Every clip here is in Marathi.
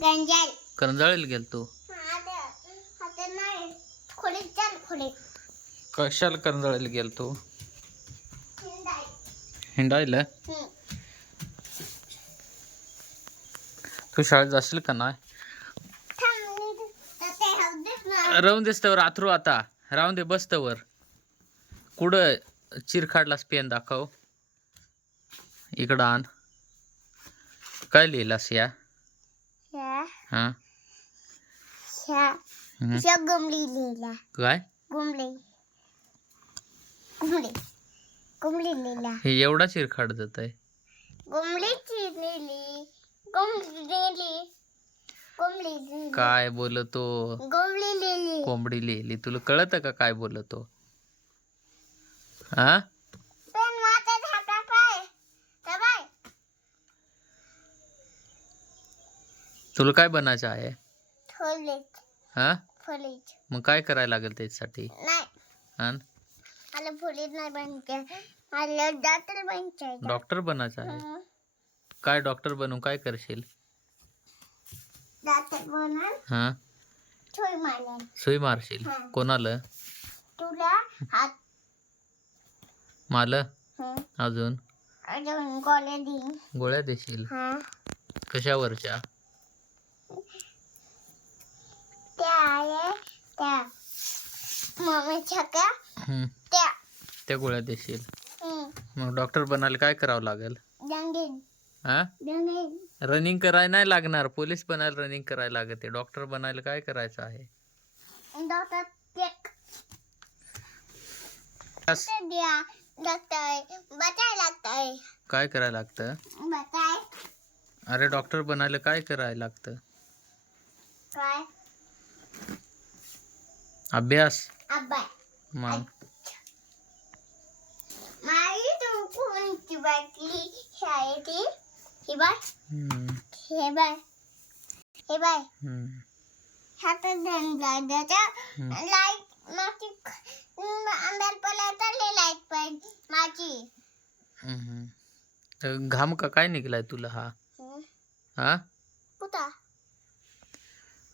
गंजाल. करंजाळीला गेलतो. खोलीत चाल खोलीत कशाला करंजाळीला गेलतो? हिंडाय. हिंडायला? हम्म. तू शाळेत जाशील का नाही? थांब, मी तर ते ना. राहून देस तर आथरू आता. राहून दे बस तवर. कुठं चिरखाडलास पेन दाखव. इकडं आण. काय लिहिलास या? हा. हम्म. गुमली लिहिला काय? गुमली गुमली गुमली लिहिला हे एवढा चिरखाड जात आहे. गुमली लिहिली. गुमली लिहिली. काय बोलतो? गुमली लिहिली. कोंबडी लिहिली. तुला कळत का काय बोलतो? हा पण माझा धाका पाय तर बाय तुला काय बनायचं आहे? हा? मग काय करायला लागेल त्याच्यासाठी? नाही. हा? मला खोलीत नाही बनते मला डॉक्टर बनायचं आहे? हं. काय डॉक्टर बनून काय करशील? डॉक्टर बनून हा? सुई मारशील? हा. कोणाला? तुला? हात मला? हं. अजून? अजून गोळ्या देईन. गोळ्या देशील? हा. कशावरच्या? त्या आहे त्या मम्मीच्या का हम्म, त्या त्या गोळ्या देशील. मग डॉक्टर बनायला काय करावं लागेल? हा? रनिंग करायला नाही लागणार. पोलीस बनायला रनिंग करायला लागते डॉक्टर बनायला काय करायचं आहे? डॉक्टर चेक बस. द्या डॉक्टर बताय लागतंय काय करायला लागतं? बताय अरे डॉक्टर बनायला काय करायला लागतं? काय? अभ्यास. अब्बाय मग? माझी तू कोणती बाटली शाळेची ही बाय हम्म, हे बाय हे बाय हम्म, हातात धंदा द्यायचा हम्म. लाइट माझी आंब्याला पडला तर लाइट पण. माझी. हम्म. तर घाम का काय निघलाय तुला हा? हं. हा? कुठं?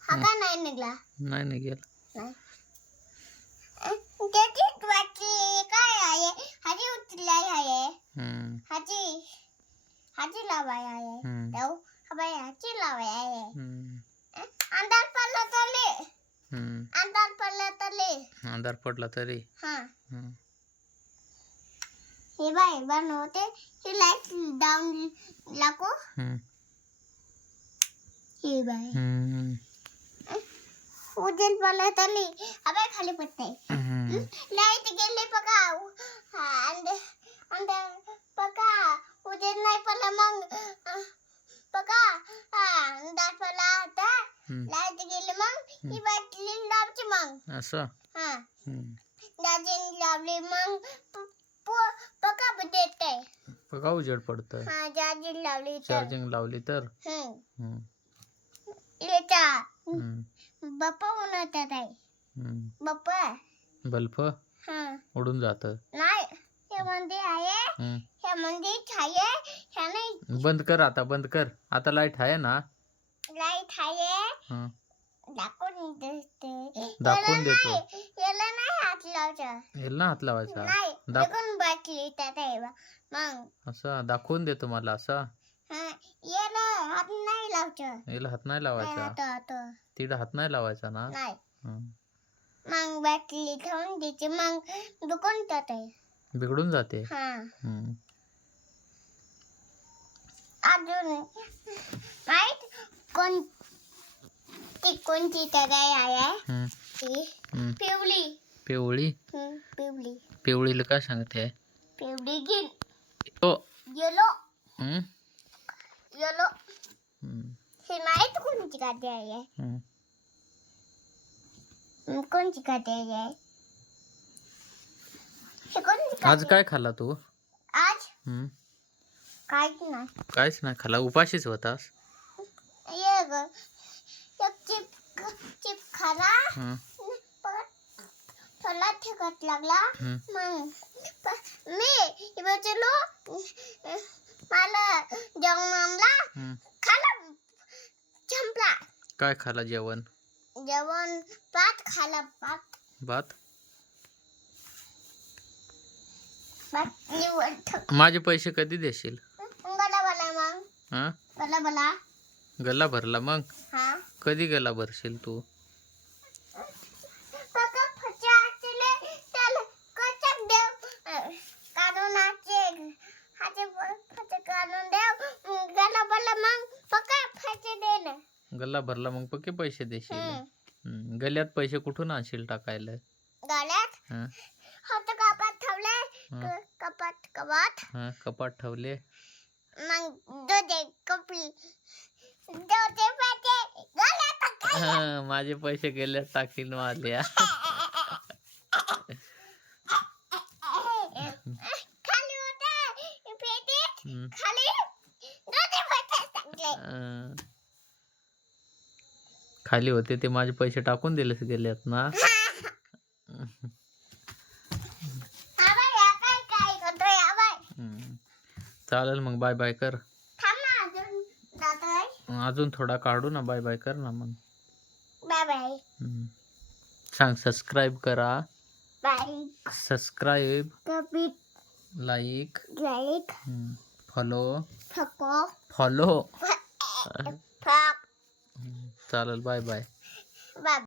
हा का नाही निघला? नाही निघेल. नाही. त्याची बाटली काय आहे हाजी उचलाय आहे हम्म, हाजी हाजी लावाय आहे हम्म, जाऊ बाई हाजी लावाय आहे हम्म, अंधार पडला तर ले हम्म. अंधार पडला तर ले अंधार पडला तरी हा हम्म. हे बाय बनवते ही लाइट डाऊन लाको हम्म, हे बाय हम्म, उजेल पडला तर अबे खाली पडते. लाइट गेली बघा. अंध अंधार बघा उजेल नाही पडला मग. बघा. अंधार पडला आता हम्म. लाइट गेली मग. ही बाटली लावची मग. असं? हा. दाजीने लावली मग. बघा देते बघा उजेड पडतोय. हा दाजी लावली चार्जिंग लावली तर? हम्म. हम्म, लेता हम्म, बाप्पा म्हणत आहे हम्म. बाप्पा? बल्ब हा. उडून जात. नाही हे मंदिर आहे. हे मंदिर छाये. बंद कर आता बंद कर. आता लाइट आहे ना? लाइट आहे. हं. दाखवून देते. दाखवून देतो. नाही, याला नाही हात लावचं हेल ना हात लावायचा? नाही दाख- बघून बाटली त्यात आहे बा. मग? असं दाखवून देतो मला असा. याला हात नाही लावचं याला हात नाही लावायचा? आता आता तिला हात नाही लावायचा ना? नाही. हं. मग बाटली ठेवून द्यायची मग दुकान आहे बिघडून जाते? हा. हं. अजून माहीत कोण ती कोणती तगाई आहे? हं. ती हं. पिवली पिवळी? हम्म, पिवली पिवळीला काय सांगते गिन ओ येलो हं? येलो हं. हे गाडी आहे. हं. कोणती गाडी आहे? हे आज काय खाल्ला तू? आज? काहीच नाही. काहीच नाही खाल्ला. उपाशीच होतास? ये ग. एक चिप चिप खाला. परत थोडा ठेकत लागला. मग प- मी चलो. मला जेवण आणला. काय खाला जेवण? जेवण भात खाला भात. भात? माझे पैसे कधी देशील? गला बला मग. हा? गला बला गल्ला भरला मग? हा. कधी गल्ला भरशील तू? गल्ला भरला मग पक्के पैसे देशील? हम्म. गल्ल्यात पैसे कुठून आणशील टाकायला? गळ्यात हा. हात कपात ठेवले. हा. क- कपात कपात. हा कपाट ठेवले. मग दोदे कपी. दोदे पाते गळ्यात टाक. हा, माझे पैसे गेल्यात टाकीन वाल्या. खाली होते पेटे हम्म. खाली. दोदे पाते टाकले. खाली होते ते माझे पैसे टाकून दिलेस गेल्यात ना. चालेल मग बाय बाय कर. अजून थोडा काढू ना बाय बाय कर ना मग. बाय बाय हम्म. सांग सबस्क्राईब करा. Subscribe like like follow follow चालेल बाय बाय बाय.